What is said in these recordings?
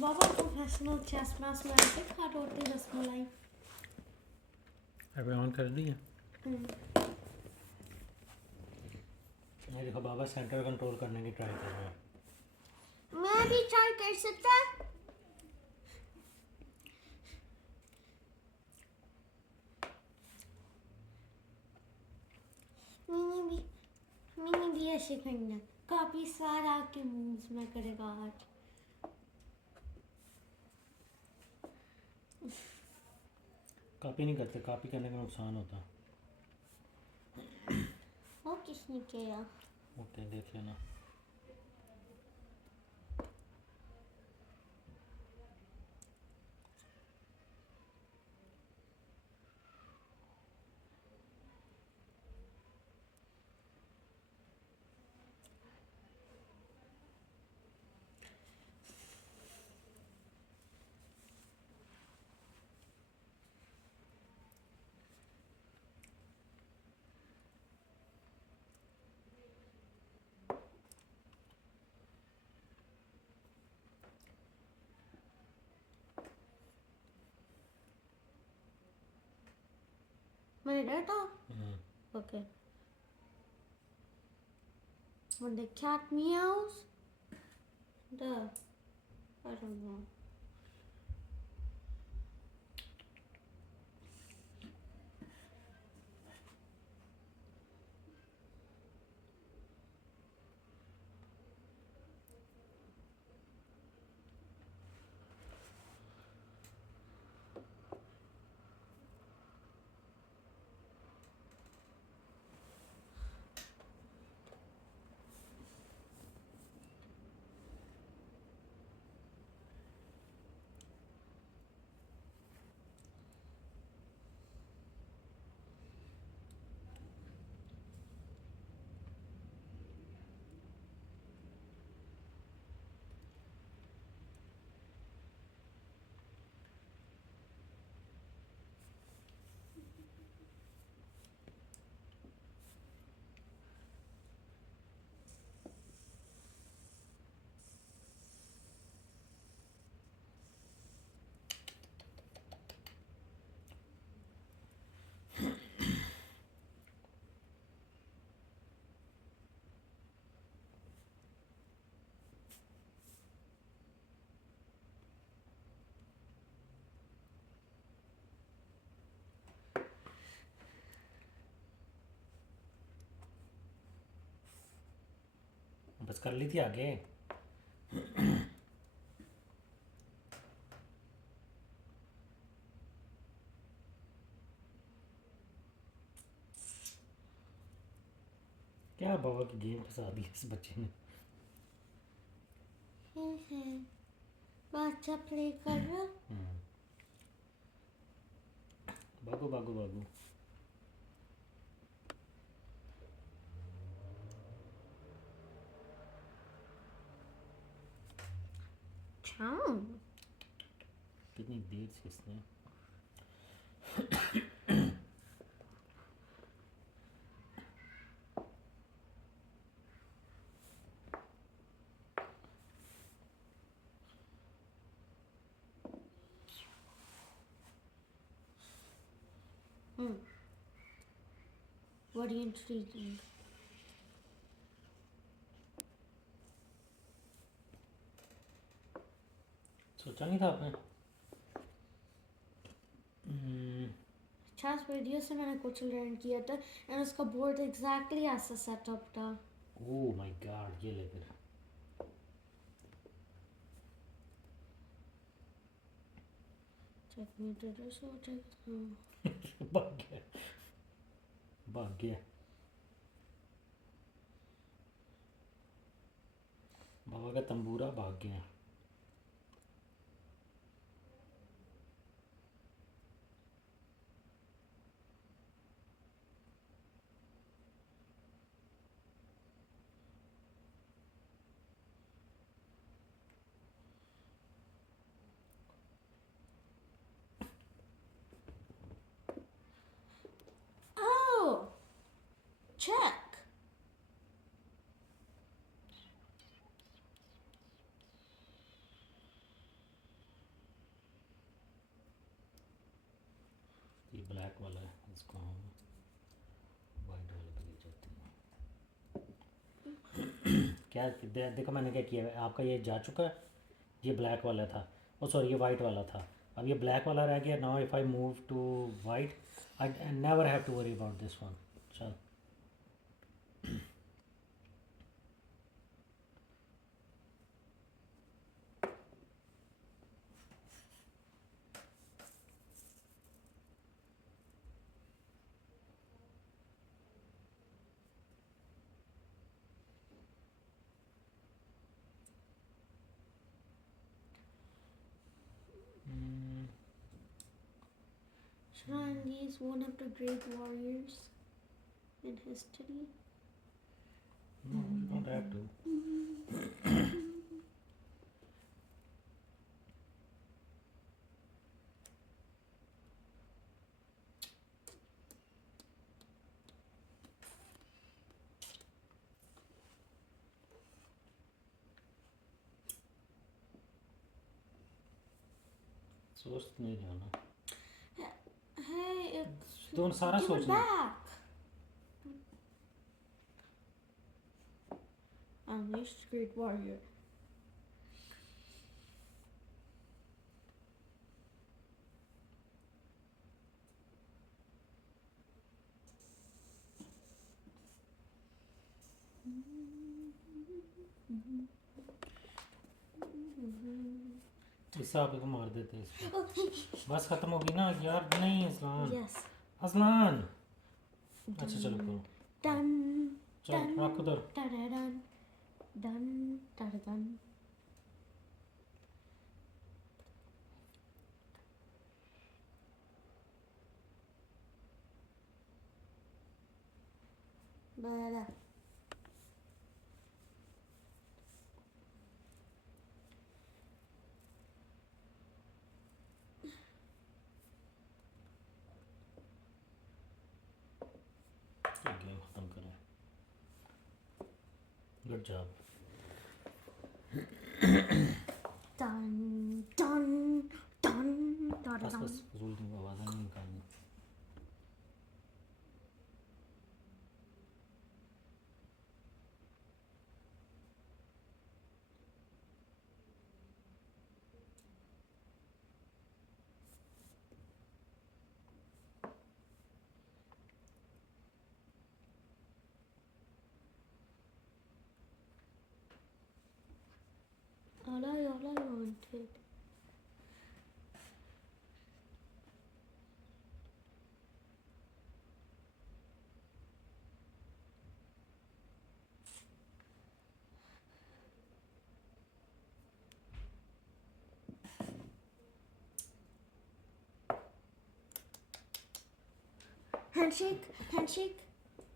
Baba professional chess master ऐसे खाट होती रसमलाई अभी ऑन कर दी है। हम्म। ये देखो बाबा सेंटर कंट्रोल करने की ट्राई कर रहे हैं। मैं भी ट्राई कर सकता मैंने भी ऐसे करना काफी सारा के मूव्स में करेगा आज कॉपी नहीं करते, कॉपी करने का नुकसान होता है। वो किसने किया ओके देख लेना। मैंने डर था okay when the cat meows the I don't know बस कर ली थी आगे। क्या बाबा की गेम फंसा दी इस बच्चे ने। बच्चा प्ले कर रहा भागो भागो भागो। कितनी देर से इसने What are you intriguing? सोचा नहीं था आपने। चेस वीडियो से मैंने कुछ लर्न किया था एंड उसका बोर्ड एग्जैक्टली ऐसा सेटअप था ओह माय गॉड ये ले फिर चेकमेट सो भाग गया भाग गया। बाबा का तंबूरा भाग गया। Oh, check. ब्लैक वाला है, इसको हम वाइट वाले पे ले जाते हैं। क्या देखो मैंने क्या किया है, आपका ये जा चुका है, ये ब्लैक वाला था, ओ सॉरी ये वाइट वाला था, अब ये ब्लैक वाला रह गया। Now if I move to white I never have to worry about this one. चल Shirangi is one of the great warriors in history. no, you don't have to. सोच नहीं जाना, Hey, तो सारा give it सोचना। back. Unleashed great warrior. इससे आप को मार देते हैं इसको। बस खत्म होगी ना यार, नहीं असलान। Yes. असलान अच्छा चलो करो, Dun. चल रख उधर। Da-da-dun. Dun. Da-da-dun. Da-da. Game खत्म करें, good job. Dun. Dun. Dun. बस Da-da-dun. बस फजूल की आवाज़ें नहीं निकालनी। All I wanted. Handshake, handshake.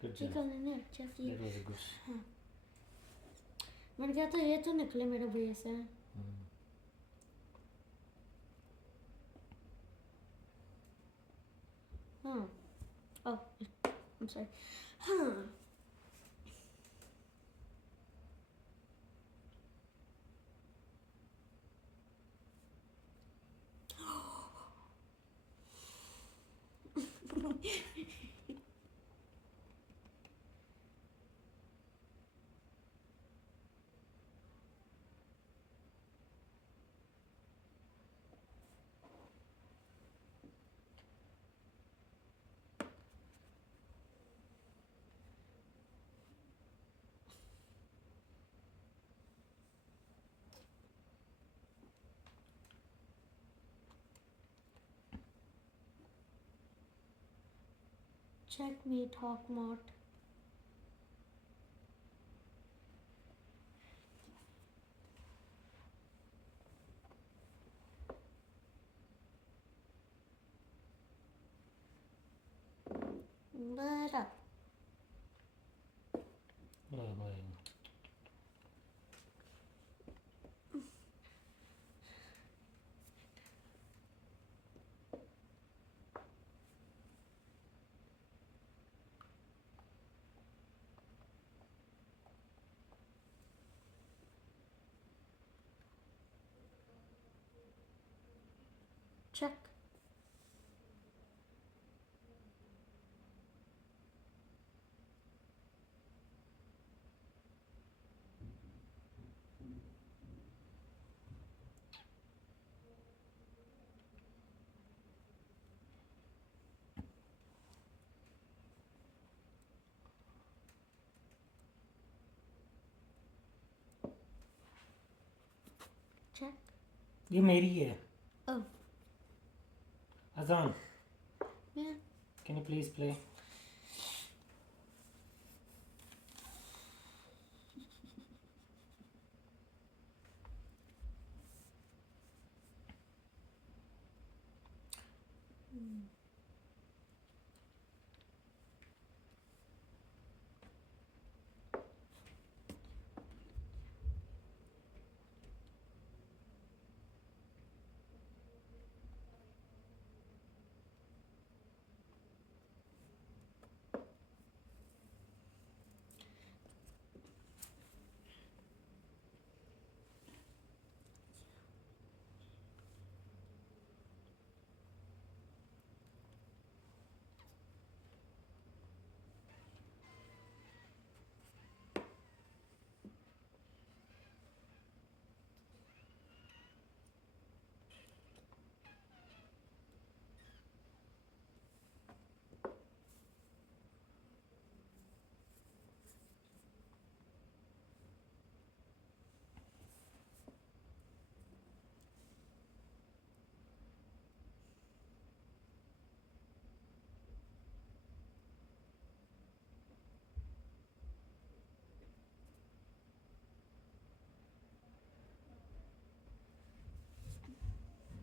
Good ये जॉब, कर लेने अच्छा किया। That was good. मैंने कहा था ये तो निकले मेरे भैया से। हाँ। Oh, I'm sorry. Huh. Checkmate, Hawkmoth. Bada. Bye bye. Check. ये मेरी है. Oh, Azan, yeah. can you please play?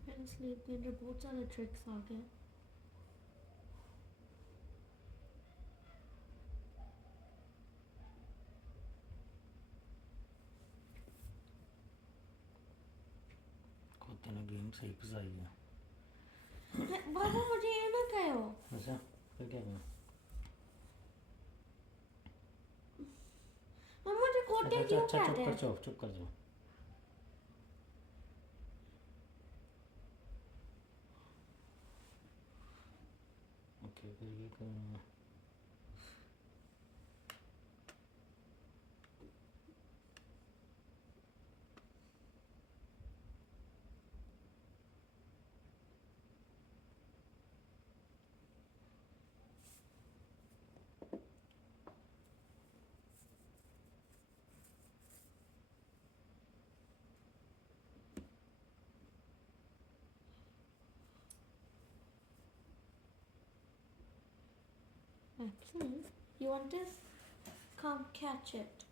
मेरे स्लीप के अंदर बहुत सारे ट्रिक्स आ गए. खुद ने गेम सही फसाई है. बाबा मुझे ये ना कहो. अच्छा, फिर क्या करूं? मुझे कोटे अच्छा क्यों अच्छा, कहते हैं? चुप कर जाओ. ओके, फिर ये करूँगा. Excellent. You want this? Come catch it.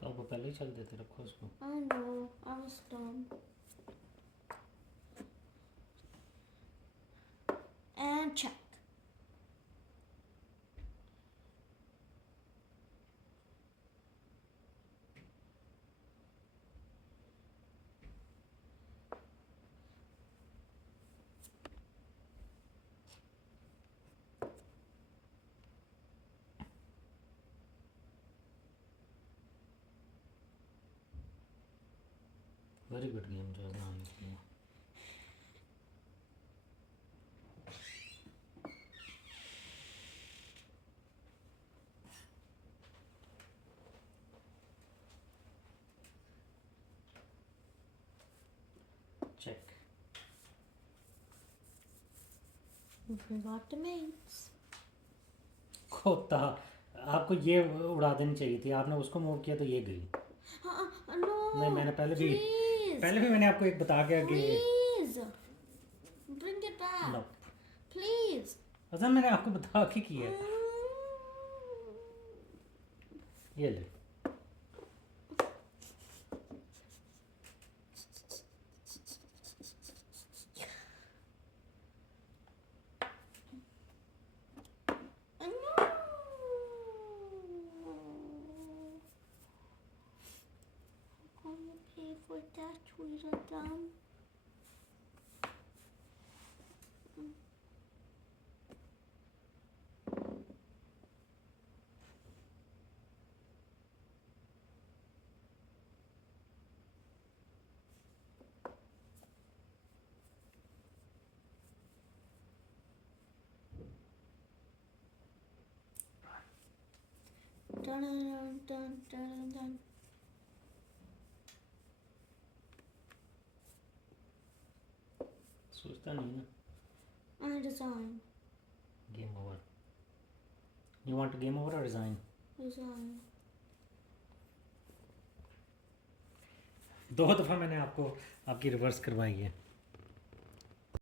तो आप पहले ही चल देते, रखो उसको. I know. I was dumb. And check. Very good game जो है आने के लिए. Check. You forgot the mates. खोता, आपको ये उड़ा देनी चाहिए थी. आपने उसको मूव किया तो ये गई. No. नहीं, मैंने Please. पहले भी मैंने आपको एक बता के आगे. Please. Bring it back. No, Please. असल मैंने आपको बता के किया है. ये ले. No. How can you pay for that, Tweedledum? Dumb? Dun, dun, dun, dun, dun. सोचता नहीं ना. I design. Game over. You want to game over or resign? Design. दो दफ़ा मैंने आपको आपकी रिवर्स करवाई है.